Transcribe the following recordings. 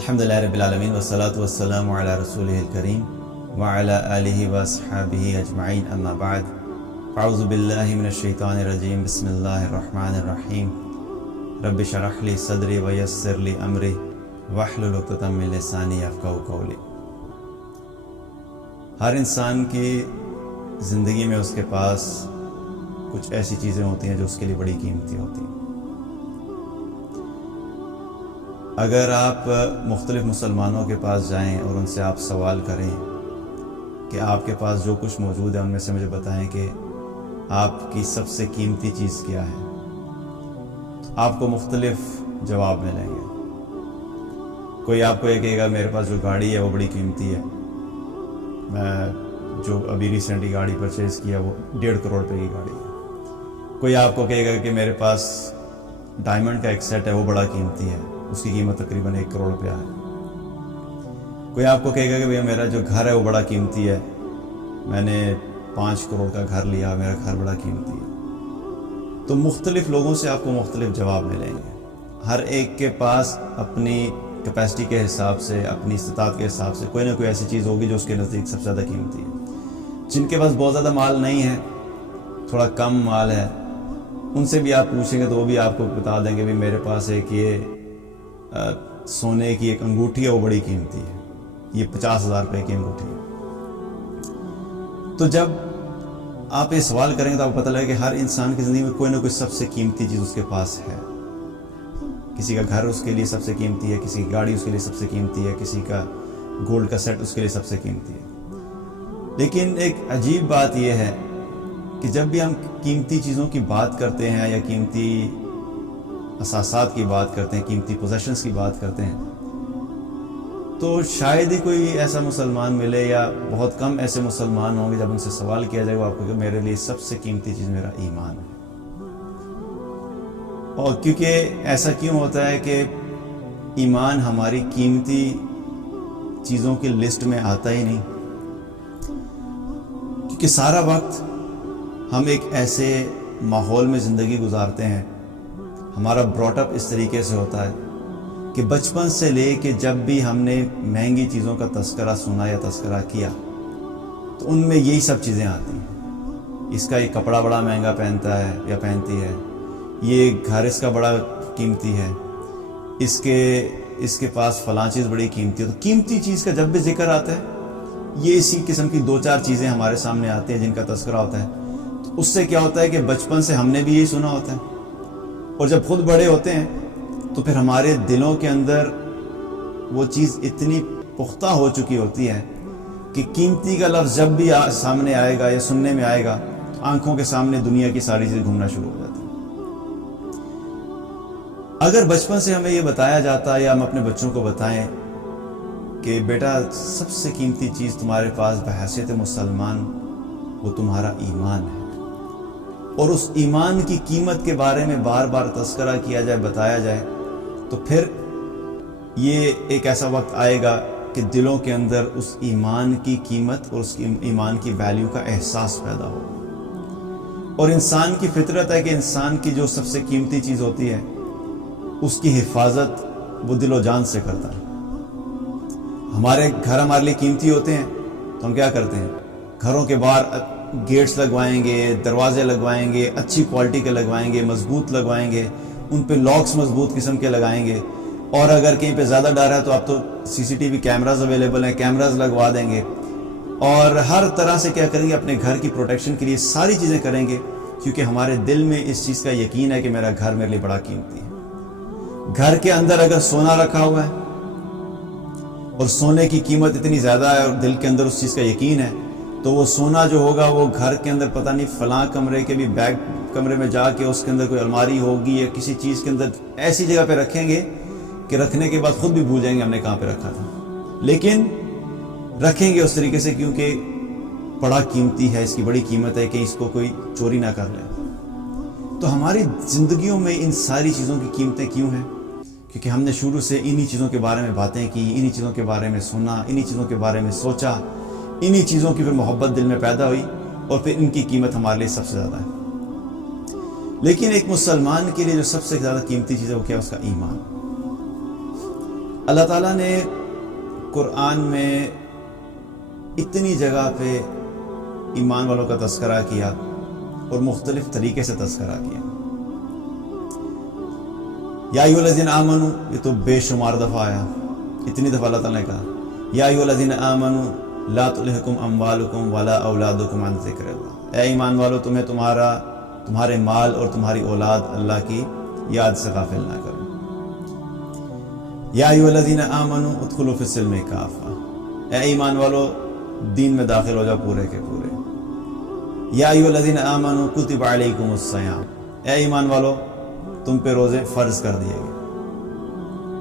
الحمدللہ رب العالمین والصلاة والسلام علی رسولہ الکریم وعلی آلہ واصحابہ اجمعین اما بعد اعوذ باللہ من الشیطان الرجیم بسم اللہ الرحمن الرحیم رب اشرح لی صدری ویسر لی امری واحلل عقدۃ من لسانی یفقہوا قولی۔ ہر انسان کی زندگی میں اس کے پاس کچھ ایسی چیزیں ہوتی ہیں جو اس کے لیے بڑی قیمتی ہوتی ہیں۔ اگر آپ مختلف مسلمانوں کے پاس جائیں اور ان سے آپ سوال کریں کہ آپ کے پاس جو کچھ موجود ہے ان میں سے مجھے بتائیں کہ آپ کی سب سے قیمتی چیز کیا ہے، تو آپ کو مختلف جواب ملیں گے۔ کوئی آپ کو یہ کہے گا میرے پاس جو گاڑی ہے وہ بڑی قیمتی ہے، میں جو ابھی ریسنٹلی گاڑی پرچیز کیا وہ 1.5 کروڑ روپے کی گاڑی ہے۔ کوئی آپ کو کہے گا کہ میرے پاس ڈائمنڈ کا ایک سیٹ ہے وہ بڑا قیمتی ہے، اس کی قیمت تقریباً 1 کروڑ روپیہ ہے۔ کوئی آپ کو کہے گا کہ بھئی میرا جو گھر ہے وہ بڑا قیمتی ہے، میں نے 5 کروڑ کا گھر لیا، میرا گھر بڑا قیمتی ہے۔ تو مختلف لوگوں سے آپ کو مختلف جواب ملیں گے۔ ہر ایک کے پاس اپنی کیپیسٹی کے حساب سے، اپنی استطاعت کے حساب سے کوئی نہ کوئی ایسی چیز ہوگی جو اس کے نزدیک سب سے زیادہ قیمتی ہے۔ جن کے پاس بہت زیادہ مال نہیں ہے، تھوڑا کم مال ہے، ان سے بھی آپ پوچھیں گے تو وہ بھی آپ کو بتا دیں گے بھی میرے پاس ایک یہ سونے کی ایک انگوٹھی ہے وہ بڑی قیمتی ہے، یہ 50,000 روپے کی انگوٹھی ہے۔ تو جب آپ یہ سوال کریں گے تو آپ کو پتہ لگے کہ ہر انسان کی زندگی میں کوئی نہ کوئی سب سے قیمتی چیز اس کے پاس ہے۔ کسی کا گھر اس کے لیے سب سے قیمتی ہے، کسی کی گاڑی اس کے لیے سب سے قیمتی ہے، کسی کا گولڈ کا سیٹ اس کے لیے سب سے قیمتی ہے۔ لیکن ایک عجیب بات یہ ہے کہ جب بھی ہم قیمتی چیزوں کی بات کرتے ہیں یا قیمتی اثاثات کی بات کرتے ہیں، قیمتی پوزیشنز کی بات کرتے ہیں، تو شاید ہی کوئی ایسا مسلمان ملے یا بہت کم ایسے مسلمان ہوں گے جب ان سے سوال کیا جائے وہ آپ کو کہ میرے لیے سب سے قیمتی چیز میرا ایمان ہے۔ اور کیونکہ ایسا کیوں ہوتا ہے کہ ایمان ہماری قیمتی چیزوں کی لسٹ میں آتا ہی نہیں، کیونکہ سارا وقت ہم ایک ایسے ماحول میں زندگی گزارتے ہیں، ہمارا براٹ اپ اس طریقے سے ہوتا ہے کہ بچپن سے لے کے جب بھی ہم نے مہنگی چیزوں کا تذکرہ سنا یا تذکرہ کیا تو ان میں یہی سب چیزیں آتی ہیں۔ اس کا یہ کپڑا بڑا مہنگا پہنتا ہے یا پہنتی ہے، یہ گھر اس کا بڑا قیمتی ہے، اس کے پاس فلاں چیز بڑی قیمتی ہے۔ تو قیمتی چیز کا جب بھی ذکر آتا ہے یہ اسی قسم کی 2-4 چیزیں ہمارے سامنے آتی ہیں جن کا تذکرہ ہوتا ہے۔ تو اس سے کیا ہوتا ہے کہ بچپن سے ہم نے بھی یہی سنا ہوتا ہے، اور جب خود بڑے ہوتے ہیں تو پھر ہمارے دلوں کے اندر وہ چیز اتنی پختہ ہو چکی ہوتی ہے کہ قیمتی کا لفظ جب بھی سامنے آئے گا یا سننے میں آئے گا تو آنکھوں کے سامنے دنیا کی ساری چیزیں گھومنا شروع ہو جاتی ہیں۔ اگر بچپن سے ہمیں یہ بتایا جاتا یا ہم اپنے بچوں کو بتائیں کہ بیٹا سب سے قیمتی چیز تمہارے پاس بحیثیت مسلمان وہ تمہارا ایمان ہے، اور اس ایمان کی قیمت کے بارے میں بار بار تذکرہ کیا جائے، بتایا جائے، تو پھر یہ ایک ایسا وقت آئے گا کہ دلوں کے اندر اس ایمان کی قیمت اور اس ایمان کی ویلیو کا احساس پیدا ہو۔ اور انسان کی فطرت ہے کہ انسان کی جو سب سے قیمتی چیز ہوتی ہے اس کی حفاظت وہ دل و جان سے کرتا ہے۔ ہمارے گھر ہمارے لیے قیمتی ہوتے ہیں تو ہم کیا کرتے ہیں، گھروں کے باہر گیٹس لگوائیں گے، دروازے لگوائیں گے، اچھی کوالٹی کے لگوائیں گے، مضبوط لگوائیں گے، ان پہ لاکس مضبوط قسم کے لگائیں گے، اور اگر کہیں پہ زیادہ ڈر ہے تو اب تو CCTV کیمراز اویلیبل ہیں، کیمراز لگوا دیں گے، اور ہر طرح سے کیا کریں گے اپنے گھر کی پروٹیکشن کے لیے ساری چیزیں کریں گے، کیونکہ ہمارے دل میں اس چیز کا یقین ہے کہ میرا گھر میرے لیے بڑا قیمتی ہے۔ گھر کے اندر اگر سونا رکھا ہوا ہے اور سونے کی قیمت اتنی زیادہ ہے اور دل کے اندر اس چیز کا یقین ہے تو وہ سونا جو ہوگا وہ گھر کے اندر پتہ نہیں فلاں کمرے کے بھی بیک کمرے میں جا کے اس کے اندر کوئی الماری ہوگی یا کسی چیز کے اندر ایسی جگہ پہ رکھیں گے کہ رکھنے کے بعد خود بھی بھول جائیں گے ہم نے کہاں پہ رکھا تھا، لیکن رکھیں گے اس طریقے سے کیونکہ بڑا قیمتی ہے، اس کی بڑی قیمت ہے کہ اس کو کوئی چوری نہ کر لے۔ تو ہماری زندگیوں میں ان ساری چیزوں کی قیمتیں کیوں ہیں؟ کیونکہ ہم نے شروع سے انہی چیزوں کے بارے میں باتیں کی، انہی چیزوں کے بارے میں سنا، انہی چیزوں کے بارے میں سوچا، انہی چیزوں کی پھر محبت دل میں پیدا ہوئی اور پھر ان کی قیمت ہمارے لیے سب سے زیادہ ہے۔ لیکن ایک مسلمان کے لیے جو سب سے زیادہ قیمتی چیز ہے وہ کیا ہے؟ اس کا ایمان۔ اللہ تعالیٰ نے قرآن میں اتنی جگہ پہ ایمان والوں کا تذکرہ کیا اور مختلف طریقے سے تذکرہ کیا. یا ایھا الذین آمنوا، یہ تو بے شمار دفعہ آیا، اتنی دفعہ اللہ تعالیٰ نے کہا یا ایھا الذین آمنوا لا تلہکم اموالکم ولا اولادکم عن ذکر اللہ. اے ایمان والو، تمہیں تمہارے مال اور تمہاری اولاد اللہ کی یاد سے غافل نہ کرو. یا ایھا الذین آمنوا ادخلوا فی السلم کافہ. اے ایمان والو، دین میں داخل ہو جاؤ پورے کے پورے. یا ایھا الذین آمنوا کتب علیکم الصیام. اے ایمان والو، تم پہ روزے فرض کر دیے گئے.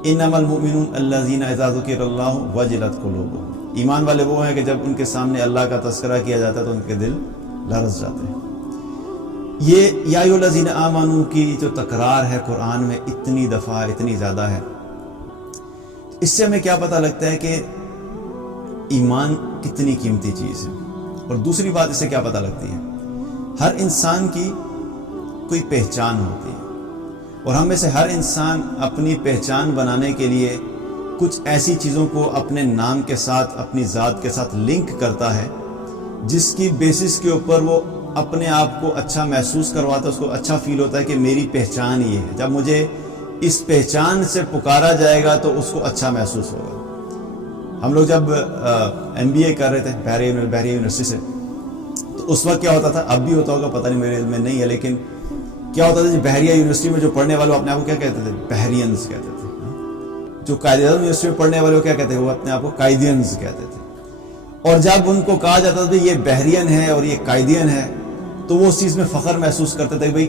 انما المؤمنون الذین اذا ذکر اللہ وجلت قلوبہم. ایمان والے وہ ہیں کہ جب ان کے سامنے اللہ کا تذکرہ کیا جاتا ہے تو ان کے دل لرز جاتے ہیں. یہ یا ایھا الذین آمنوا کی جو تکرار ہے قرآن میں اتنی دفعہ، اتنی زیادہ ہے، اس سے ہمیں کیا پتہ لگتا ہے کہ ایمان کتنی قیمتی چیز ہے. اور دوسری بات اس سے کیا پتہ لگتی ہے، ہر انسان کی کوئی پہچان ہوتی ہے، اور ہم میں سے ہر انسان اپنی پہچان بنانے کے لیے کچھ ایسی چیزوں کو اپنے نام کے ساتھ، اپنی ذات کے ساتھ لنک کرتا ہے جس کی بیسس کے اوپر وہ اپنے آپ کو اچھا محسوس کرواتا ہے، اس کو اچھا فیل ہوتا ہے کہ میری پہچان یہ ہے. جب مجھے اس پہچان سے پکارا جائے گا تو اس کو اچھا محسوس ہوگا. ہم لوگ جب MBA کر رہے تھے بحریہ یونیورسٹی سے، تو اس وقت کیا ہوتا تھا، اب بھی ہوتا ہوگا پتہ نہیں، میرے علم میں نہیں ہے، لیکن کیا ہوتا تھا بحریہ یونیورسٹی میں جو پڑھنے والے اپنے آپ کو کیا کہتے تھے، بحریئنز کہتے تھے. جو قائد اعظم یونیورسٹی میں پڑھنے والے کیا کہتے ہیں، وہ اپنے آپ کو قائدینز کہتے تھے. اور جب ان کو کہا جاتا تھا یہ بحریین ہے اور یہ قائدین ہے تو وہ اس چیز میں فخر محسوس کرتے تھے کہ بھئی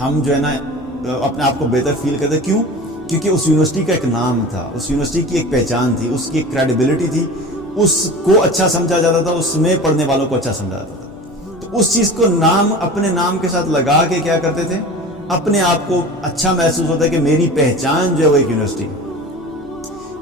ہم جو ہے نا اپنے آپ کو بہتر فیل کرتے. کیوں؟ کیونکہ اس یونیورسٹی کا ایک نام تھا، اس یونیورسٹی کی ایک پہچان تھی، اس کی ایک کریڈیبلٹی تھی، اس کو اچھا سمجھا جاتا تھا، اس میں پڑھنے والوں کو اچھا سمجھا جاتا تھا. تو اس چیز کو نام اپنے نام کے ساتھ لگا کے کیا کرتے تھے، اپنے آپ کو اچھا محسوس ہوتا ہے کہ میری پہچان جو ہے وہ ایک یونیورسٹی.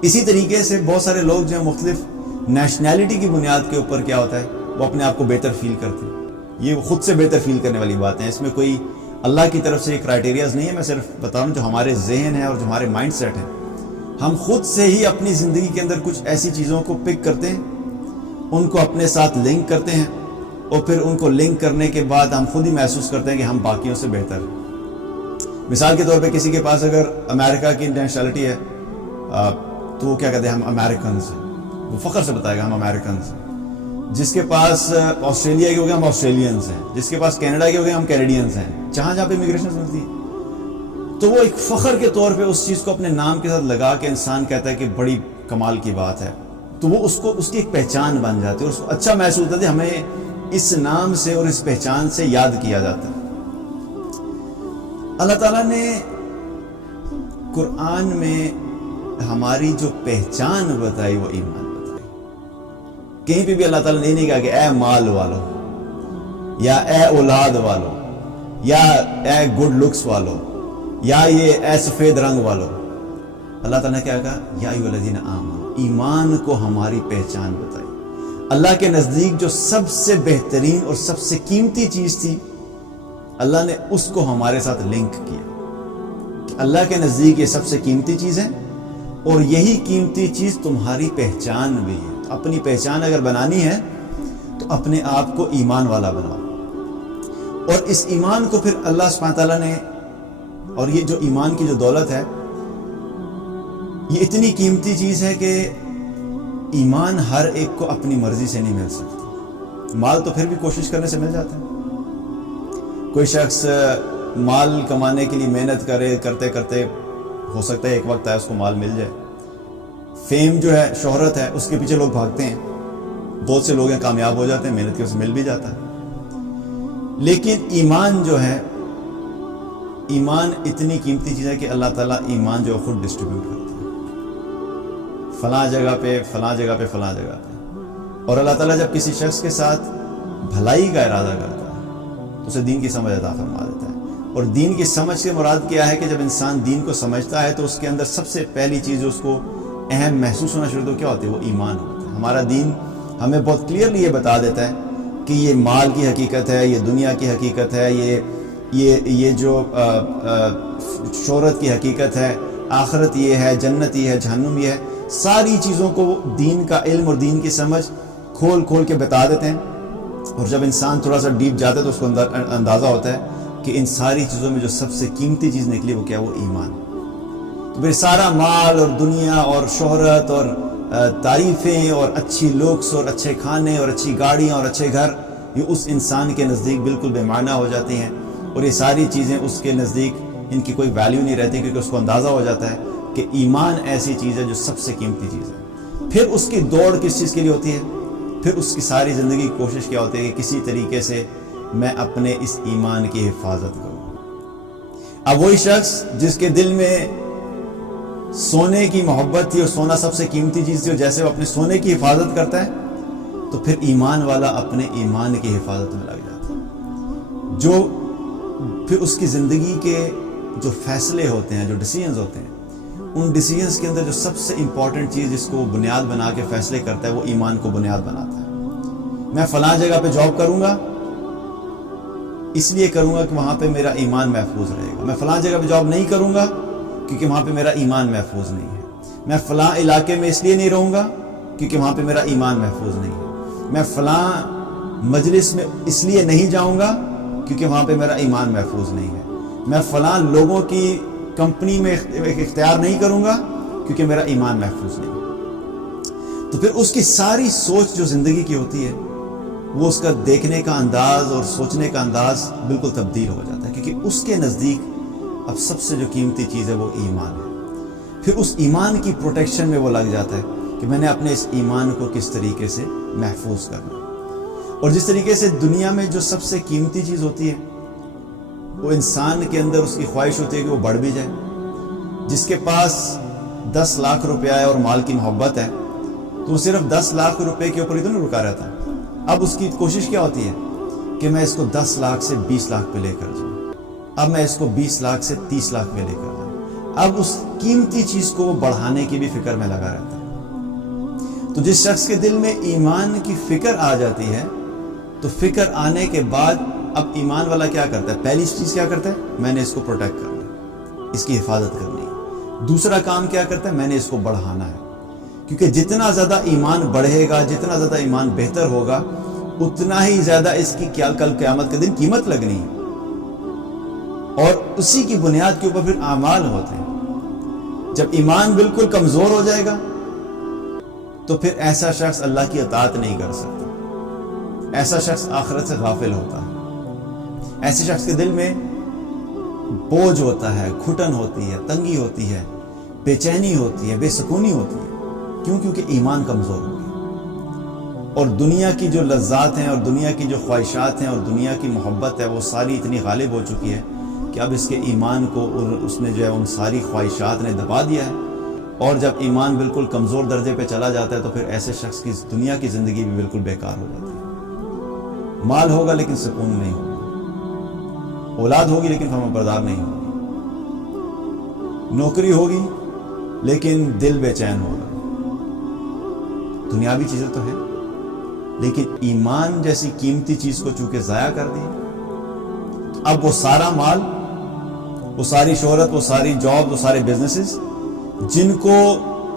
اسی طریقے سے بہت سارے لوگ جو ہیں مختلف نیشنلٹی کی بنیاد کے اوپر کیا ہوتا ہے، وہ اپنے آپ کو بہتر فیل کرتے ہیں. یہ خود سے بہتر فیل کرنے والی باتیں ہیں، اس میں کوئی اللہ کی طرف سے یہ کرائٹیریاز نہیں ہے. میں صرف بتا رہا ہوں جو ہمارے ذہن ہے اور جو ہمارے مائنڈ سیٹ ہے، ہم خود سے ہی اپنی زندگی کے اندر کچھ ایسی چیزوں کو پک کرتے ہیں، ان کو اپنے ساتھ لنک کرتے ہیں، اور پھر ان کو لنک کرنے کے بعد ہم خود ہی محسوس کرتے ہیں کہ ہم باقیوں سے بہتر ہیں. مثال کے طور پہ کسی کے پاس اگر امریکہ کی نیشنلٹی ہے تو وہ کیا کہتے ہیں، ہم امریکنز ہیں، وہ فخر سے بتائے گا ہم امریکنز ہیں. جس کے پاس آسٹریلیا کے ہو گیا ہم آسٹریلینز ہیں، جس کے پاس کینیڈا کے ہو گیا ہم کینیڈینز ہیں. جہاں جہاں پہ امیگریشن ملتی ہے تو وہ ایک فخر کے طور پہ اس چیز کو اپنے نام کے ساتھ لگا کے انسان کہتا ہے کہ بڑی کمال کی بات ہے. تو وہ اس کی ایک پہچان بن جاتی ہے، اور اس کو اچھا محسوس ہوتا ہے، ہمیں اس نام سے اور اس پہچان سے یاد کیا جاتا ہے. اللہ تعالیٰ نے قرآن میں ہماری جو پہچان بتائی وہ ایمان بتائی. کہیں پہ بھی اللہ تعالیٰ نے نہیں کہا کہ اے مال والو، یا اے اولاد والو، یا اے گڈ لکس والو، یا یہ اے سفید رنگ والو. اللہ تعالیٰ نے کیا کہا، یا ایھا الذین آمنوا. ایمان کو ہماری پہچان بتائی. اللہ کے نزدیک جو سب سے بہترین اور سب سے قیمتی چیز تھی، اللہ نے اس کو ہمارے ساتھ لنک کیا کہ اللہ کے نزدیک یہ سب سے قیمتی چیز ہے، اور یہی قیمتی چیز تمہاری پہچان بھی ہے. اپنی پہچان اگر بنانی ہے تو اپنے آپ کو ایمان والا بناؤ. اور اس ایمان کو پھر اللہ سبحانہ تعالیٰ نے، اور یہ جو ایمان کی جو دولت ہے یہ اتنی قیمتی چیز ہے کہ ایمان ہر ایک کو اپنی مرضی سے نہیں مل سکتی. مال تو پھر بھی کوشش کرنے سے مل جاتا ہے. کوئی شخص مال کمانے کے لیے محنت کرتے کرتے ہو سکتا ہے ایک وقت آئے اس کو مال مل جائے. فیم جو ہے، شہرت ہے، اس کے پیچھے لوگ بھاگتے ہیں. بہت سے لوگ ہیں کامیاب ہو جاتے ہیں، محنت کی وجہ سے مل بھی جاتا ہے. لیکن ایمان جو ہے، ایمان اتنی قیمتی چیز ہے کہ اللہ تعالیٰ ایمان جو خود ڈسٹریبیوٹ کرتا ہے، فلاں جگہ پہ فلاں جگہ پہ فلاں جگہ پہ. اور اللہ تعالیٰ جب کسی شخص کے ساتھ بھلائی کا ارادہ کرتا ہے تو اسے دین کی سمجھ عطا فرما دیتا ہے. اور دین کی سمجھ سے مراد کیا ہے کہ جب انسان دین کو سمجھتا ہے تو اس کے اندر سب سے پہلی چیز جو اس کو اہم محسوس ہونا شروع ہو کیا ہوتی ہے، وہ ایمان ہوتا ہے. ہمارا دین ہمیں بہت کلیئرلی یہ بتا دیتا ہے کہ یہ مال کی حقیقت ہے، یہ دنیا کی حقیقت ہے، یہ جو شہرت کی حقیقت ہے، آخرت یہ ہے، جنت یہ ہے، جہنم یہ ہے. ساری چیزوں کو دین کا علم اور دین کی سمجھ کھول کھول کے بتا دیتے ہیں، اور جب انسان تھوڑا سا ڈیپ جاتا ہے تو اس کو اندازہ ہوتا ہے کہ ان ساری چیزوں میں جو سب سے قیمتی چیز نکلی وہ کیا؟ وہ ایمان۔ تو پھر سارا مال اور دنیا اور شہرت اور تعریفیں اور اچھی لوکس اور اچھے کھانے اور اچھی گاڑیاں اور اچھے گھر، یہ اس انسان کے نزدیک بالکل بے معنی ہو جاتی ہیں، اور یہ ساری چیزیں اس کے نزدیک ان کی کوئی ویلیو نہیں رہتی، کیونکہ اس کو اندازہ ہو جاتا ہے کہ ایمان ایسی چیز ہے جو سب سے قیمتی چیز ہے۔ پھر اس کی دوڑ کس چیز کے لیے ہوتی ہے؟ پھر اس کی ساری زندگی کی کوشش کیا ہوتی ہے کہ کسی طریقے سے میں اپنے اس ایمان کی حفاظت کروں۔ اب وہی شخص جس کے دل میں سونے کی محبت تھی اور سونا سب سے قیمتی چیز تھی، اور جیسے وہ اپنے سونے کی حفاظت کرتا ہے تو پھر ایمان والا اپنے ایمان کی حفاظت میں لگ جاتا ہے۔ جو پھر اس کی زندگی کے جو فیصلے ہوتے ہیں، جو ڈیسیژنز ہوتے ہیں، ان ڈیسیژنز کے اندر جو سب سے امپورٹنٹ چیز جس کو بنیاد بنا کے فیصلے کرتا ہے وہ ایمان کو بنیاد بناتا ہے۔ میں فلاں جگہ پہ جاب کروں گا، اس لیے کروں گا کہ وہاں پہ میرا ایمان محفوظ رہے گا۔ میں فلاں جگہ پہ جاب نہیں کروں گا کیونکہ وہاں پہ میرا ایمان محفوظ نہیں ہے۔ میں فلاں علاقے میں اس لیے نہیں رہوں گا کیونکہ وہاں پہ میرا ایمان محفوظ نہیں ہے۔ میں فلاں مجلس میں اس لیے نہیں جاؤں گا کیونکہ وہاں پہ میرا ایمان محفوظ نہیں ہے۔ میں فلاں لوگوں کی کمپنی میں اختیار نہیں کروں گا کیونکہ میرا ایمان محفوظ نہیں ہے۔ تو پھر اس کی ساری سوچ جو زندگی کی ہوتی ہے وہ اس کا دیکھنے کا انداز اور سوچنے کا انداز بالکل تبدیل ہو جاتا ہے، کیونکہ اس کے نزدیک اب سب سے جو قیمتی چیز ہے وہ ایمان ہے۔ پھر اس ایمان کی پروٹیکشن میں وہ لگ جاتا ہے کہ میں نے اپنے اس ایمان کو کس طریقے سے محفوظ کرنا۔ اور جس طریقے سے دنیا میں جو سب سے قیمتی چیز ہوتی ہے وہ انسان کے اندر اس کی خواہش ہوتی ہے کہ وہ بڑھ بھی جائے۔ جس کے پاس 10 لاکھ روپیہ ہے اور مال کی محبت ہے تو وہ صرف 10 لاکھ روپے کے اوپر ہی تو نہیں رکا رہتا، اب اس کی کوشش کیا ہوتی ہے کہ میں اس کو 10 لاکھ سے 20 لاکھ پہ لے کر جاؤں، اب میں اس کو 20 لاکھ سے 30 لاکھ پہ لے کر جاؤں۔ اب اس قیمتی چیز کو وہ بڑھانے کی بھی فکر میں لگا رہتا ہے۔ تو جس شخص کے دل میں ایمان کی فکر آ جاتی ہے تو فکر آنے کے بعد اب ایمان والا کیا کرتا ہے؟ پہلی چیز کیا کرتا ہے؟ میں نے اس کو پروٹیکٹ کرنا ہے، اس کی حفاظت کرنی ہے۔ دوسرا کام کیا کرتا ہے؟ میں نے اس کو بڑھانا ہے، کیونکہ جتنا زیادہ ایمان بڑھے گا، جتنا زیادہ ایمان بہتر ہوگا، اتنا ہی زیادہ اس کی کل قیامت کے دن قیمت لگنی ہے، اور اسی کی بنیاد کے اوپر پھر اعمال ہوتے ہیں۔ جب ایمان بالکل کمزور ہو جائے گا تو پھر ایسا شخص اللہ کی اطاعت نہیں کر سکتا، ایسا شخص آخرت سے غافل ہوتا ہے، ایسے شخص کے دل میں بوجھ ہوتا ہے، گھٹن ہوتی ہے، تنگی ہوتی ہے، بے چینی ہوتی ہے، بے سکونی ہوتی ہے۔ کیوں؟ کیونکہ ایمان کمزور ہو گیا، اور دنیا کی جو لذات ہیں اور دنیا کی جو خواہشات ہیں اور دنیا کی محبت ہے وہ ساری اتنی غالب ہو چکی ہے کہ اب اس کے ایمان کو اس نے جو ہے ان ساری خواہشات نے دبا دیا ہے، اور جب ایمان بالکل کمزور درجے پہ چلا جاتا ہے تو پھر ایسے شخص کی دنیا کی زندگی بھی بالکل بیکار ہو جاتی ہے۔ مال ہوگا لیکن سکون نہیں ہوگا، اولاد ہوگی لیکن فرما بردار نہیں ہوگی، نوکری ہوگی لیکن دل بے چین ہوگا۔ دنیاوی چیزیں تو ہیں لیکن ایمان جیسی قیمتی چیز کو چونکہ ضائع کر دی، اب وہ سارا مال، وہ ساری شہرت، وہ ساری جاب، وہ سارے بزنسز جن کو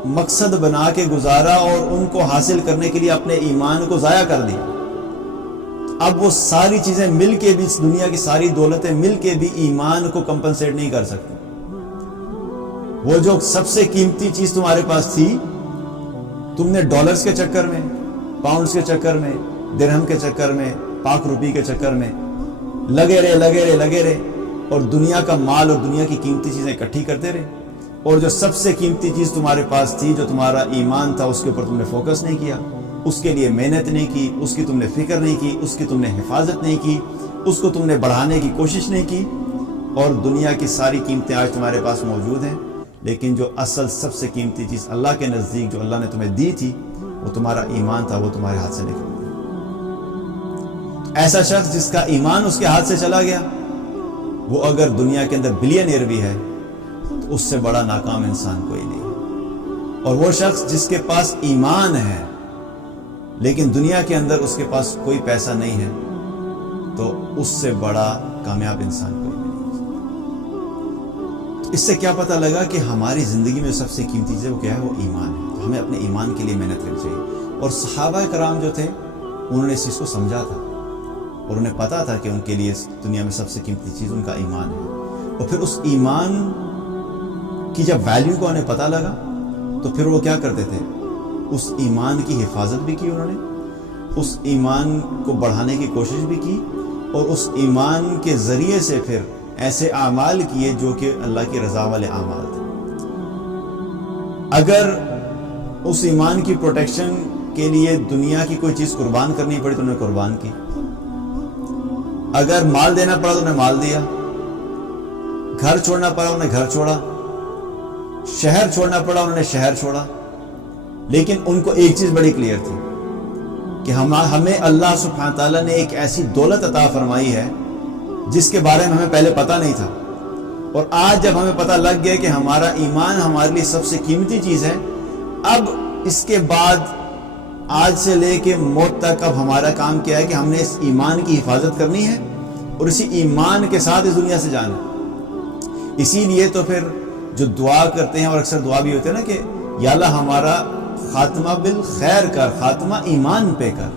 مقصد بنا کے گزارا اور ان کو حاصل کرنے کے لیے اپنے ایمان کو ضائع کر دیا، اب وہ ساری چیزیں مل کے بھی، اس دنیا کی ساری دولتیں مل کے بھی ایمان کو کمپنسیٹ نہیں کر سکتی۔ وہ جو سب سے قیمتی چیز تمہارے پاس تھی، تم نے ڈالرز کے چکر میں، پاؤنڈز کے چکر میں، درہم کے چکر میں، پاک روپی کے چکر میں لگے رہے اور دنیا کا مال اور دنیا کی قیمتی چیزیں اکٹھی کرتے رہے، اور جو سب سے قیمتی چیز تمہارے پاس تھی، جو تمہارا ایمان تھا، اس کے اوپر تم نے فوکس نہیں کیا، اس کے لیے محنت نہیں کی، اس کی تم نے فکر نہیں کی، اس کی تم نے حفاظت نہیں کی، اس کو تم نے بڑھانے کی کوشش نہیں کی، اور دنیا کی ساری قیمتیں آج تمہارے پاس موجود ہیں، لیکن جو اصل سب سے قیمتی چیز اللہ کے نزدیک جو اللہ نے تمہیں دی تھی وہ تمہارا ایمان تھا، وہ تمہارے ہاتھ سے نکل گیا۔ ایسا شخص جس کا ایمان اس کے ہاتھ سے چلا گیا، وہ اگر دنیا کے اندر بلینئر بھی ہے تو اس سے بڑا ناکام انسان کوئی نہیں، اور وہ شخص جس کے پاس ایمان ہے لیکن دنیا کے اندر اس کے پاس کوئی پیسہ نہیں ہے تو اس سے بڑا کامیاب انسان کوئی نہیں۔ اس سے کیا پتہ لگا کہ ہماری زندگی میں سب سے قیمتی چیز ہے وہ کیا ہے؟ وہ ایمان ہے۔ ہمیں اپنے ایمان کے لیے محنت کرنی چاہیے. اور صحابہ کرام جو تھے انہوں نے اس چیز کو سمجھا تھا اور انہیں پتا تھا کہ ان کے لیے دنیا میں سب سے قیمتی چیز ان کا ایمان ہے. اور پھر اس ایمان کی جب ویلیو کو انہیں پتہ لگا تو پھر وہ کیا کرتے تھے, اس ایمان کی حفاظت بھی کی انہوں نے, اس ایمان کو بڑھانے کی کوشش بھی کی, اور اس ایمان کے ذریعے سے پھر ایسے اعمال کیے جو کہ اللہ کی رضا والے اعمال تھے. اگر اس ایمان کی پروٹیکشن کے لیے دنیا کی کوئی چیز قربان کرنی پڑی تو انہوں نے قربان کی, اگر مال دینا پڑا تو انہوں نے مال دیا, گھر چھوڑنا پڑا انہوں نے گھر چھوڑا, شہر چھوڑنا پڑا انہوں نے شہر چھوڑا. لیکن ان کو ایک چیز بڑی کلیئر تھی کہ ہمیں اللہ سبحانہ تعالیٰ نے ایک ایسی دولت عطا فرمائی ہے جس کے بارے میں ہمیں پہلے پتہ نہیں تھا, اور آج جب ہمیں پتہ لگ گیا کہ ہمارا ایمان ہمارے لیے سب سے قیمتی چیز ہے, اب اس کے بعد آج سے لے کے موت تک اب ہمارا کام کیا ہے کہ ہم نے اس ایمان کی حفاظت کرنی ہے اور اسی ایمان کے ساتھ اس دنیا سے جانا. اسی لیے تو پھر جو دعا کرتے ہیں, اور اکثر دعا بھی ہوتی ہے نا کہ یا اللہ ہمارا خاتمہ بالخیر کر, خاتمہ ایمان پہ کر.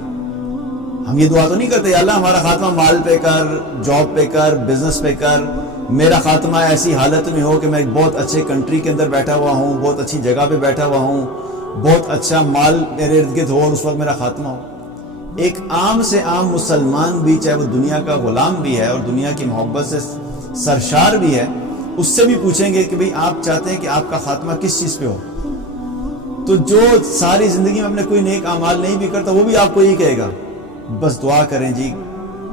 ہم یہ دعا تو نہیں کرتے یا اللہ ہمارا خاتمہ مال پہ کر, جاب پہ کر, بزنس پہ کر, میرا خاتمہ ایسی حالت میں ہو کہ میں ایک بہت اچھے کنٹری کے اندر بیٹھا ہوا ہوں, بہت اچھی جگہ پہ بیٹھا ہوا ہوں, بہت اچھا مال میرے ارد گرد ہو اور اس وقت میرا خاتمہ ہو. ایک عام سے عام مسلمان بھی, چاہے وہ دنیا کا غلام بھی ہے اور دنیا کی محبت سے سرشار بھی ہے, اس سے بھی پوچھیں گے کہ بھئی آپ چاہتے ہیں کہ آپ کا خاتمہ کس چیز پہ ہو؟ تو جو ساری زندگی میں اپنے کوئی نیک اعمال نہیں بھی کرتا وہ بھی آپ کو یہی کہے گا بس دعا کریں جی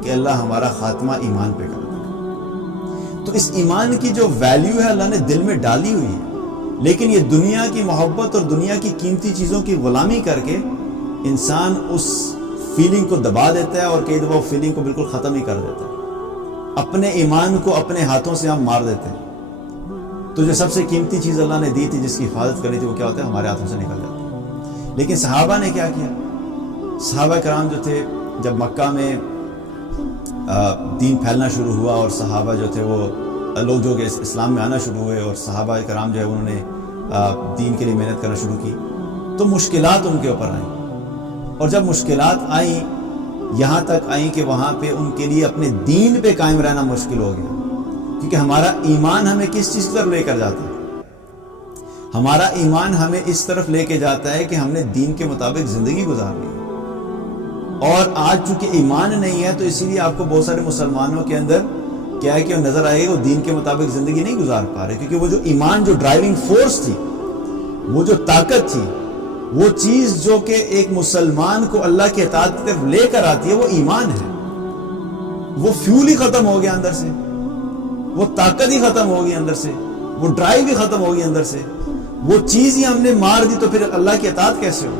کہ اللہ ہمارا خاتمہ ایمان پہ کر دے. تو اس ایمان کی جو ویلیو ہے اللہ نے دل میں ڈالی ہوئی ہے, لیکن یہ دنیا کی محبت اور دنیا کی قیمتی چیزوں کی غلامی کر کے انسان اس فیلنگ کو دبا دیتا ہے اور کئی دفعہ فیلنگ کو بالکل ختم ہی کر دیتا ہے. اپنے ایمان کو اپنے ہاتھوں سے ہم مار دیتے ہیں. تو جو سب سے قیمتی چیز اللہ نے دی تھی, جس کی حفاظت کرنی تھی, وہ کیا ہوتا ہے ہمارے ہاتھوں سے نکل جاتا ہے. لیکن صحابہ نے کیا کیا؟ صحابہ کرام جو تھے جب مکہ میں دین پھیلنا شروع ہوا اور صحابہ جو تھے وہ لوگ جو کہ اسلام میں آنا شروع ہوئے اور صحابہ کرام جو ہے انہوں نے دین کے لیے محنت کرنا شروع کی, تو مشکلات ان کے اوپر آئیں. اور جب مشکلات آئیں یہاں تک آئیں کہ وہاں پہ ان کے لیے اپنے دین پہ قائم رہنا مشکل ہو گیا, کیونکہ ہمارا ایمان ہمیں کس چیز کی طرف لے کر جاتا ہے؟ ہمارا ایمان ہمیں اس طرف لے کے جاتا ہے کہ ہم نے دین کے مطابق زندگی گزارنی ہے. اور آج چونکہ ایمان نہیں ہے تو اسی لیے آپ کو بہت سارے مسلمانوں کے اندر کیا ہے کہ وہ نظر آئے گا وہ دین کے مطابق زندگی نہیں گزار پا رہے, کیونکہ وہ جو ایمان, جو ڈرائیونگ فورس تھی, وہ جو طاقت تھی, وہ چیز جو کہ ایک مسلمان کو اللہ کی اطاعت کی طرف لے کر آتی ہے, وہ ایمان ہے. وہ فیول ہی ختم ہو گیا اندر سے, وہ طاقت ہی ختم ہو گئی اندر سے, وہ ڈرائیو ہی ختم ہو گئی اندر سے, وہ چیز ہی ہم نے مار دی, تو پھر اللہ کی اطاعت کیسے ہو؟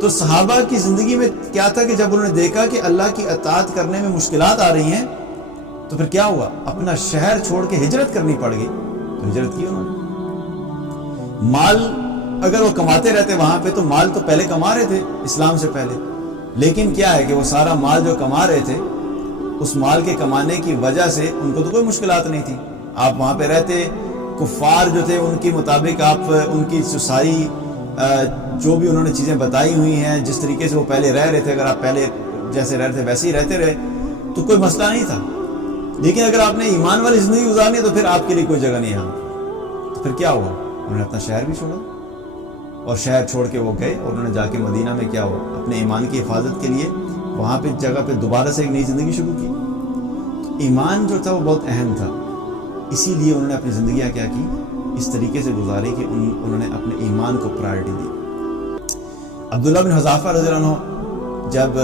تو صحابہ کی زندگی میں کیا تھا کہ جب انہوں نے دیکھا کہ اللہ کی اطاعت کرنے میں مشکلات آ رہی ہیں تو پھر کیا ہوا؟ اپنا شہر چھوڑ کے ہجرت کرنی پڑ گئی. تو ہجرت کی انہوں نے. مال اگر وہ کماتے رہتے وہاں پہ تو مال تو پہلے کما رہے تھے اسلام سے پہلے, لیکن کیا ہے کہ وہ سارا مال جو کما رہے تھے اس مال کے کمانے کی وجہ سے ان کو تو کوئی مشکلات نہیں تھی. آپ وہاں پہ رہتے, کفار جو تھے ان کے مطابق آپ ان کی ساری جو بھی انہوں نے چیزیں بتائی ہوئی ہیں, جس طریقے سے وہ پہلے رہ رہے تھے, اگر آپ پہلے جیسے رہ رہے تھے ویسے ہی رہتے رہے تو کوئی مسئلہ نہیں تھا. لیکن اگر آپ نے ایمان والی زندگی گزارنی ہے تو پھر آپ کے لیے کوئی جگہ نہیں ہے. تو پھر کیا ہوا؟ انہوں نے اپنا شہر بھی چھوڑا اور شہر چھوڑ کے وہ گئے اور انہوں نے جا کے مدینہ میں کیا ہوا, اپنے ایمان کی حفاظت کے لیے وہاں پہ جگہ پہ دوبارہ سے ایک نئی زندگی شروع کی. تو ایمان جو تھا وہ بہت اہم تھا, اسی لیے انہوں نے اپنی زندگیاں کیا کی, اس طریقے سے گزاری کہ انہوں نے اپنے ایمان کو پرائرٹی دی. عبداللہ بن حذافہ رضی اللہ عنہ جب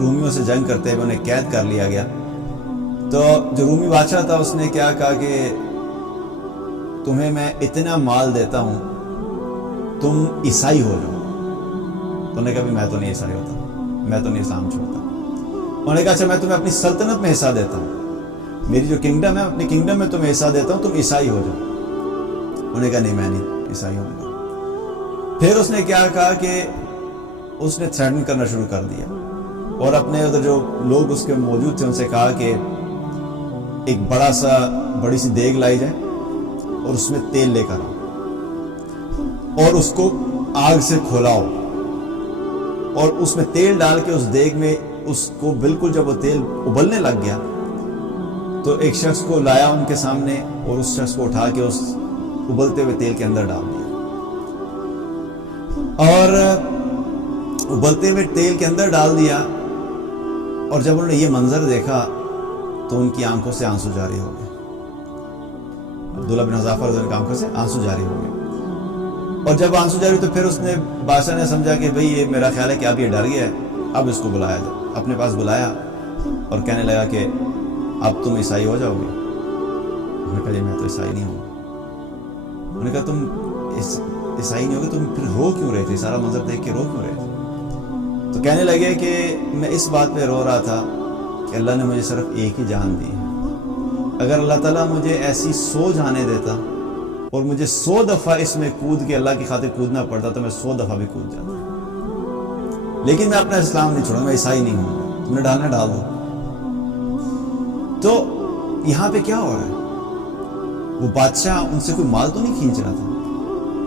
رومیوں سے جنگ کرتے ہوئے انہیں قید کر لیا گیا تو جو رومی بادشاہ تھا اس نے کیا کہا کہ تمہیں میں اتنا مال دیتا ہوں, تم عیسائی ہو جاؤ. تو انہوں نے کہا بھی میں تو نہیں عیسائی ہوتا, میں تو نہیں اسلام چھوڑتا. انہوں نے کہا اچھا میں تمہیں اپنی سلطنت میں حصہ دیتا ہوں, میری جو کنگڈم ہے اپنی کنگڈم میں تمہیں حصہ دیتا ہوں, تم عیسائی ہو جاؤ. انہوں نے کہا نہیں میں نہیں عیسائی ہوں گا. پھر اس نے کیا کہا کہ اس نے تھریٹن کرنا شروع کر دیا اور اپنے ادھر جو لوگ اس کے موجود تھے ان سے کہا کہ ایک بڑی سی دیگ لائی جائے اور اس میں تیل لے کر آؤ. اور اس کو آگ سے کھولاؤ اور اس میں تیل ڈال کے اس دیگ میں اس کو بالکل جب وہ تیل ابلنے لگ گیا تو ایک شخص کو لایا ان کے سامنے اور اس شخص کو اٹھا کے اس ابلتے ہوئے تیل کے اندر ڈال دیا اور ابلتے ہوئے تیل کے اندر ڈال دیا. اور جب انہوں نے یہ منظر دیکھا تو ان کی آنکھوں سے آنسو جاری ہو گئے. عبداللہ بن حذافہ رضی اللہ عنہ کی آنکھوں سے آنسو جاری ہو گئے. اور جب آنسو جاری تو پھر اس نے بادشاہ نے سمجھا کہ بھئی یہ میرا خیال ہے کہ اب یہ ڈر گیا ہے, اب اس کو بلایا جائے. اپنے پاس بلایا اور کہنے لگا کہ اب تم عیسائی ہو جاؤ گے. انہوں نے کہا جی میں تو عیسائی نہیں ہوں. انہوں نے کہا تم عیسائی نہیں ہوگے, تم پھر رو کیوں رہے تھے, سارا منظر دیکھ کے رو کیوں رہے تھے؟ تو کہنے لگے کہ میں اس بات پہ رو رہا تھا کہ اللہ نے مجھے صرف ایک ہی جان دی ہے. اگر اللہ تعالیٰ مجھے ایسی 100 جانیں دیتا اور مجھے 100 دفعہ اس میں کود کے اللہ کی خاطر کودنا پڑتا تو میں 100 دفعہ بھی کود جاتا. لیکن میں اپنا اسلام نہیں چھوڑوں, میں عیسائی نہیں ہوں. تم نے ڈالنا ڈال دو. تو یہاں پہ کیا ہو رہا ہے؟ وہ بادشاہ ان سے کوئی مال تو نہیں کھینچ رہا تھا.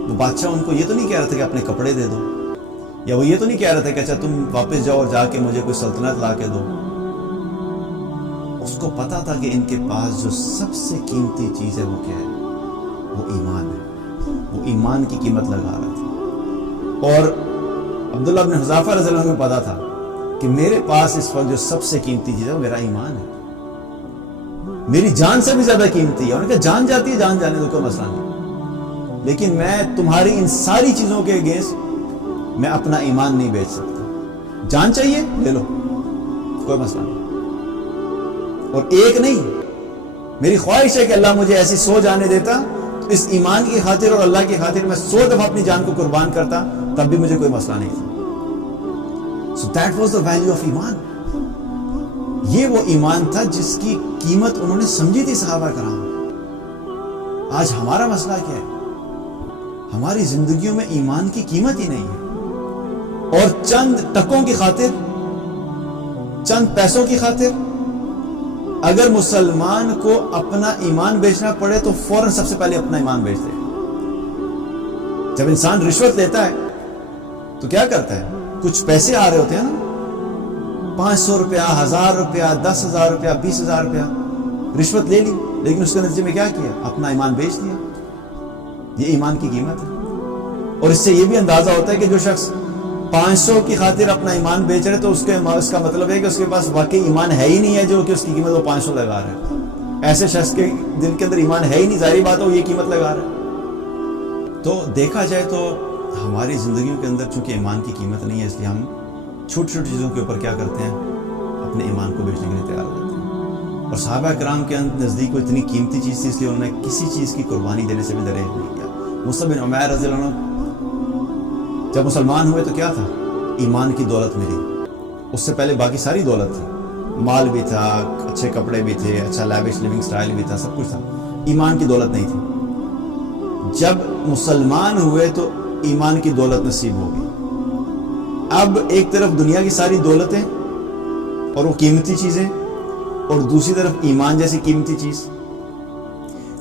وہ بادشاہ ان کو یہ تو نہیں کہہ رہا تھا کہ اپنے کپڑے دے دو, یا وہ یہ تو نہیں کہہ رہا تھا کہ اچھا تم واپس جاؤ اور جا کے مجھے کوئی سلطنت لا کے دو. اس کو پتا تھا کہ ان کے پاس جو سب سے قیمتی چیز ہے وہ کیا ہے, وہ ایمان ہے. وہ ایمان کی قیمت لگا رہا تھا. اور عبداللہ بن حذافہ رضی اللہ عنہ کو پتا تھا کہ میرے پاس اس وقت جو سب سے قیمتی چیز ہے وہ میرا ایمان ہے, میری جان سے بھی زیادہ قیمتی ہے. انہوں نے کہا جان جاتی ہے, جان جانے دو, کوئی مسئلہ نہیں, لیکن میں تمہاری ان ساری چیزوں کے اگینسٹ میں اپنا ایمان نہیں بیچ سکتا. جان چاہیے لے لو, کوئی مسئلہ نہیں. اور ایک نہیں, میری خواہش ہے کہ اللہ مجھے ایسی 100 جانیں دیتا تو اس ایمان کی خاطر اور اللہ کی خاطر میں 100 دفعہ اپنی جان کو قربان کرتا, تب بھی مجھے کوئی مسئلہ نہیں تھا. So that was the value of ایمان. یہ وہ ایمان تھا جس کی قیمت انہوں نے سمجھی تھی صحابہ کرام. آج ہمارا مسئلہ کیا ہے؟ ہماری زندگیوں میں ایمان کی قیمت ہی نہیں ہے, اور چند ٹکوں کی خاطر, چند پیسوں کی خاطر اگر مسلمان کو اپنا ایمان بیچنا پڑے تو فوراً سب سے پہلے اپنا ایمان بیچ دے. جب انسان رشوت لیتا ہے تو کیا کرتا ہے؟ کچھ پیسے آ رہے ہوتے ہیں نا, 500 روپیہ, 1000 روپیہ, 10,000 روپیہ, 20,000 روپیہ رشوت لے لی, لیکن اس کے نتیجے میں کیا کیا؟ اپنا ایمان بیچ دیا. یہ ایمان کی قیمت ہے. اور اس سے یہ بھی اندازہ ہوتا ہے کہ جو شخص 500 کی خاطر اپنا ایمان بیچ رہے تو اس کا مطلب ہے کہ اس کے پاس واقعی ایمان ہے ہی نہیں ہے, جو کہ اس کی قیمت وہ 500 لگا رہا ہے. ایسے شخص کے دل کے اندر ایمان ہے ہی نہیں, ظاہری بات ہے وہ یہ قیمت لگا رہا ہے. تو دیکھا جائے تو ہماری زندگیوں کے اندر چونکہ ایمان کی قیمت نہیں ہے, اس لیے ہم چھوٹی چھوٹی چیزوں کے اوپر کیا کرتے ہیں؟ اپنے ایمان کو بیچنے کے لیے تیار ہو جاتے ہیں. اور صحابہ کرام کے نزدیک وہ اتنی قیمتی چیز تھی, اس لیے انہوں نے کسی چیز کی قربانی دینے سے بھی گریز نہیں کیا. مصعب بن عمیر رضی اللہ عنہ جب مسلمان ہوئے تو کیا تھا؟ ایمان کی دولت ملی. اس سے پہلے باقی ساری دولت تھی, مال بھی تھا, اچھے کپڑے بھی تھے, اچھا لیوش لیونگ سٹائل بھی تھا, سب کچھ تھا. ایمان کی دولت نہیں تھی. جب مسلمان ہوئے تو ایمان کی دولت نصیب ہو گئی. اب ایک طرف دنیا کی ساری دولتیں اور وہ قیمتی چیزیں, اور دوسری طرف ایمان جیسی قیمتی چیز.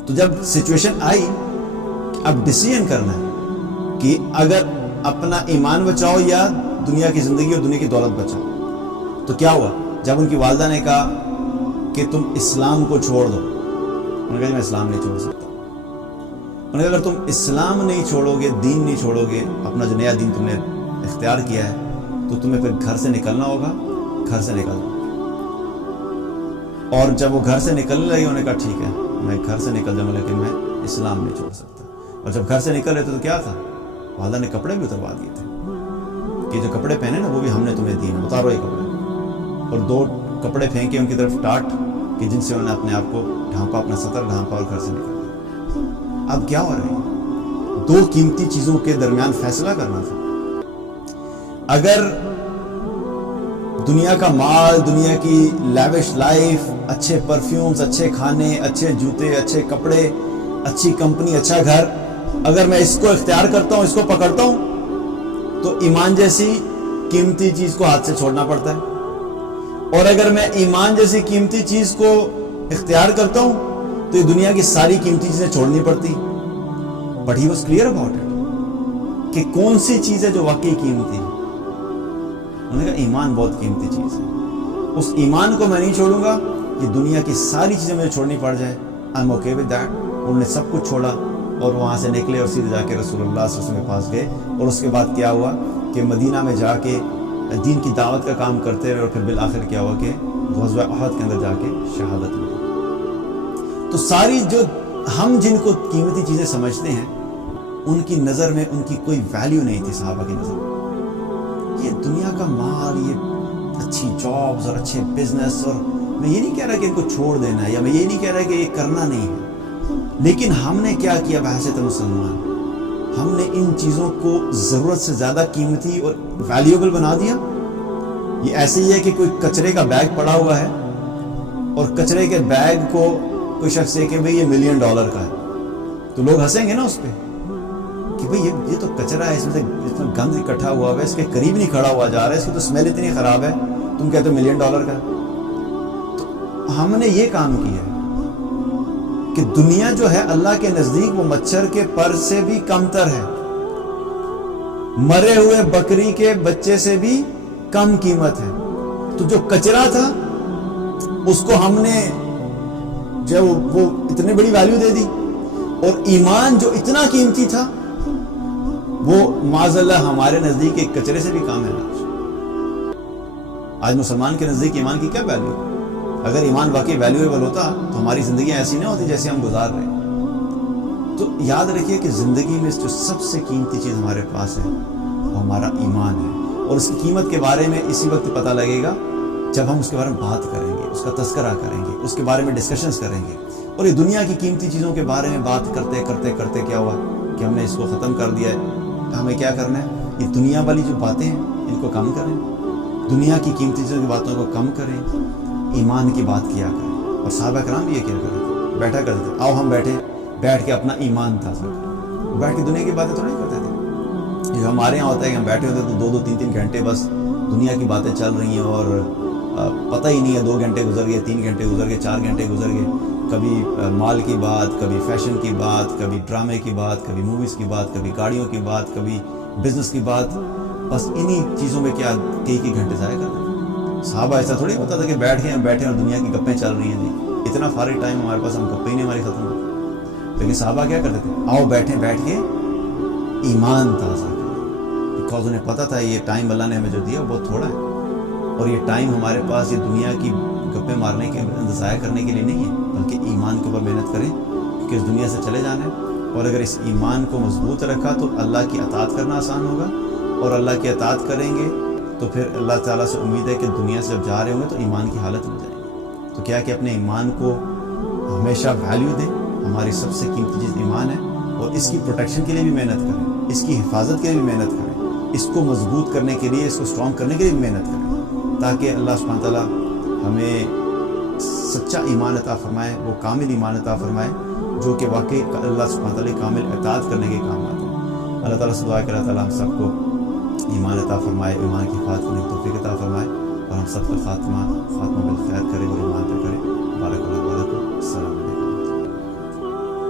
تو جب سچویشن آئی اب ڈیسیژن کرنا ہے کہ اگر اپنا ایمان بچاؤ یا دنیا کی زندگی اور دنیا کی دولت بچاؤ. تو کیا ہوا جب ان کی والدہ نے کہا کہ تم اسلام کو چھوڑ دو, انہوں نے کہا میں اسلام نہیں چھوڑ سکتا. انہوں نے کہا اگر تم اسلام نہیں چھوڑو گے, دین نہیں چھوڑو گے, اپنا جو نیا دین تم نے اختیار کیا ہے, تو تمہیں پھر گھر سے نکلنا ہوگا. گھر سے نکل دو. اور جب وہ گھر سے نکلنے لگے انہوں نے کہا ٹھیک ہے میں گھر سے نکل جاؤں گا, لیکن میں اسلام نہیں چھوڑ سکتا. اور جب گھر سے نکل رہے تھے تو کیا تھا؟ والدہ نے کپڑے بھی اتروا دیے تھے کہ جو کپڑے پہنے نا وہ بھی ہم نے تمہیں دیے, اتارو یہ کپڑے. اور 2 کپڑے پھینکے ان کی طرف ٹاٹ کہ جن سے انہوں نے اپنے آپ کو ڈھانپا, اپنا سطر ڈھانپا اور گھر سے نکل گئے. اب کیا ہو رہا ہے؟ 2 قیمتی چیزوں کے درمیان فیصلہ کرنا تھا. اگر دنیا کا مال, دنیا کی لیوش لائف, اچھے پرفیومز, اچھے کھانے, اچھے جوتے, اچھے کپڑے, اچھی کمپنی, اچھا گھر, اگر میں اس کو اختیار کرتا ہوں, اس کو پکڑتا ہوں, تو ایمان جیسی قیمتی چیز کو ہاتھ سے چھوڑنا پڑتا ہے. اور اگر میں ایمان جیسی قیمتی چیز کو اختیار کرتا ہوں تو یہ دنیا کی ساری قیمتی چیزیں چھوڑنی پڑتی. But he was clear about it. کہ کون سی چیز ہے جو واقعی قیمتی ہے؟ انہوں نے کہا ایمان بہت قیمتی چیز ہے، اس ایمان کو میں نہیں چھوڑوں گا، یہ دنیا کی ساری چیزیں مجھے چھوڑنی پڑ جائے، I am okay with that. انہوں نے سب کچھ چھوڑا اور وہاں سے نکلے اور سیدھے جا کے رسول اللہ صلی اللہ علیہ وسلم کے پاس گئے، اور اس کے بعد کیا ہوا کہ مدینہ میں جا کے دین کی دعوت کا کام کرتے رہے، اور پھر بالآخر کیا ہوا کہ غزوہ احد کے اندر جا کے شہادت ملی۔ تو ساری جو ہم جن کو قیمتی چیزیں سمجھتے ہیں، ان کی نظر میں ان کی کوئی ویلیو نہیں تھی صحابہ کی نظر میں۔ یہ دنیا کا مال، یہ اچھی جابز اور اچھے بزنس، اور میں یہ نہیں کہہ رہا کہ ان کو چھوڑ دینا ہے، یا میں یہ نہیں کہہ رہا کہ یہ کرنا نہیں ہے، لیکن ہم نے کیا کیا بحیثیت مسلمان؟ ہم نے ان چیزوں کو ضرورت سے زیادہ قیمتی اور ویلیوبل بنا دیا۔ یہ ایسے ہی ہے کہ کوئی کچرے کا بیگ پڑا ہوا ہے، اور کچرے کے بیگ کو کوئی شخص ہے کہ بھئی یہ $1 ملین کا ہے، تو لوگ ہنسیں گے نا اس پہ کہ بھئی یہ تو کچرا ہے، اس میں سے اتنا گند اکٹھا ہوا ہے، اس کے قریب نہیں کھڑا ہوا جا رہا ہے، اس کی تو اسمیل اتنی خراب ہے، تم کہتے ہو $1 ملین کا ہے۔ تو ہم نے یہ کام کیا ہے کہ دنیا جو ہے اللہ کے نزدیک وہ مچھر کے پر سے بھی کمتر ہے، مرے ہوئے بکری کے بچے سے بھی کم قیمت ہے۔ تو جو کچرا تھا اس کو ہم نے جو وہ اتنی بڑی ویلیو دے دی، اور ایمان جو اتنا قیمتی تھا وہ معاذ اللہ ہمارے نزدیک ایک کچرے سے بھی کم ہے۔ آج مسلمان کے نزدیک ایمان کی کیا ویلیو؟ اگر ایمان واقعی ویلیویبل ہوتا تو ہماری زندگیاں ایسی نہ ہوتی جیسے ہم گزار رہے ہیں۔ تو یاد رکھیے کہ زندگی میں جو سب سے قیمتی چیز ہمارے پاس ہے وہ ہمارا ایمان ہے، اور اس کی قیمت کے بارے میں اسی وقت پتہ لگے گا جب ہم اس کے بارے میں بات کریں گے، اس کا تذکرہ کریں گے، اس کے بارے میں ڈسکشنز کریں گے۔ اور یہ دنیا کی قیمتی چیزوں کے بارے میں بات کرتے کرتے کرتے کیا ہوا کہ ہم نے اس کو ختم کر دیا ہے۔ ہمیں کیا کرنا ہے؟ یہ دنیا والی جو باتیں ہیں ان کو کم کریں، دنیا کی قیمتی چیزوں کی باتوں کو کم کریں، ایمان کی بات کیا کریں۔ اور صحابہ کرام بھی یہ کیا کرتے تھے، بیٹھا کرتے تھے، آؤ ہم بیٹھ کے اپنا ایمان تازہ کریں، بیٹھ کے دنیا کی باتیں تھوڑی کرتے تھے۔ یہ ہمارے یہاں ہوتا ہے کہ ہم بیٹھے ہوتے تو 2-2 3-3 گھنٹے بس دنیا کی باتیں چل رہی ہیں، اور پتہ ہی نہیں ہے 2 گھنٹے گزر گئے، 3 گھنٹے گزر گئے، 4 گھنٹے گزر گئے، کبھی مال کی بات، کبھی فیشن کی بات، کبھی ڈرامے کی بات، کبھی موویز کی بات، کبھی گاڑیوں کی بات، کبھی بزنس کی بات، بس انہی چیزوں میں کیا کئی گھنٹے ضائع کر دیتے۔ صحابہ ایسا تھوڑی ہوتا تھا کہ بیٹھے اور دنیا کی گپیں چل رہی ہیں، جی اتنا فارغ ٹائم ہمارے پاس، ہم گپیں ہی نہیں ہماری ختم ہوتی۔ لیکن صحابہ کیا کرتے تھے؟ آؤ بیٹھ کے ایمان تازہ کریں، بیکاز انہیں پتہ تھا یہ ٹائم اللہ نے ہمیں جو دیا وہ بہت تھوڑا ہے، اور یہ ٹائم ہمارے پاس یہ دنیا کی گپیں مارنے کے ضائع کرنے کے لیے نہیں ہے، بلکہ ایمان کے اوپر محنت کریں، کیونکہ اس دنیا سے چلے جانا ہے۔ اور اگر اس ایمان کو مضبوط رکھا تو اللہ کی اطاعت کرنا آسان ہوگا، اور اللہ کی اطاعت کریں گے تو پھر اللہ تعالیٰ سے امید ہے کہ دنیا سے جب جا رہے ہوں گے تو ایمان کی حالت میں جائیں گے۔ تو کیا کہ اپنے ایمان کو ہمیشہ ویلیو دیں، ہماری سب سے قیمتی چیز ایمان ہے، اور اس کی پروٹیکشن کے لیے بھی محنت کریں، اس کی حفاظت کے لیے بھی محنت کریں، اس کو مضبوط کرنے کے لیے، اس کو اسٹرانگ کرنے کے لیے بھی محنت کریں، تاکہ اللہ سبحانہ تعالیٰ ہمیں سچا ایمان عطا فرمائے، وہ کامل ایمان عطا فرمائے جو کہ واقعی اللہ سبحانہ تعالیٰ کی کامل اطاعت کرنے کے کام آتے ہیں۔ اللہ تعالیٰ سے دعا کہ اللہ تعالیٰ ہم سب کو ایمان عطا فرمائے، ایمان کی حفاظت کرنے کی توفیق عطا فرمائے، اور ہم سب کا خاتمہ بالخیر کرے اور ایمان پہ کرے۔ بارک اللہ۔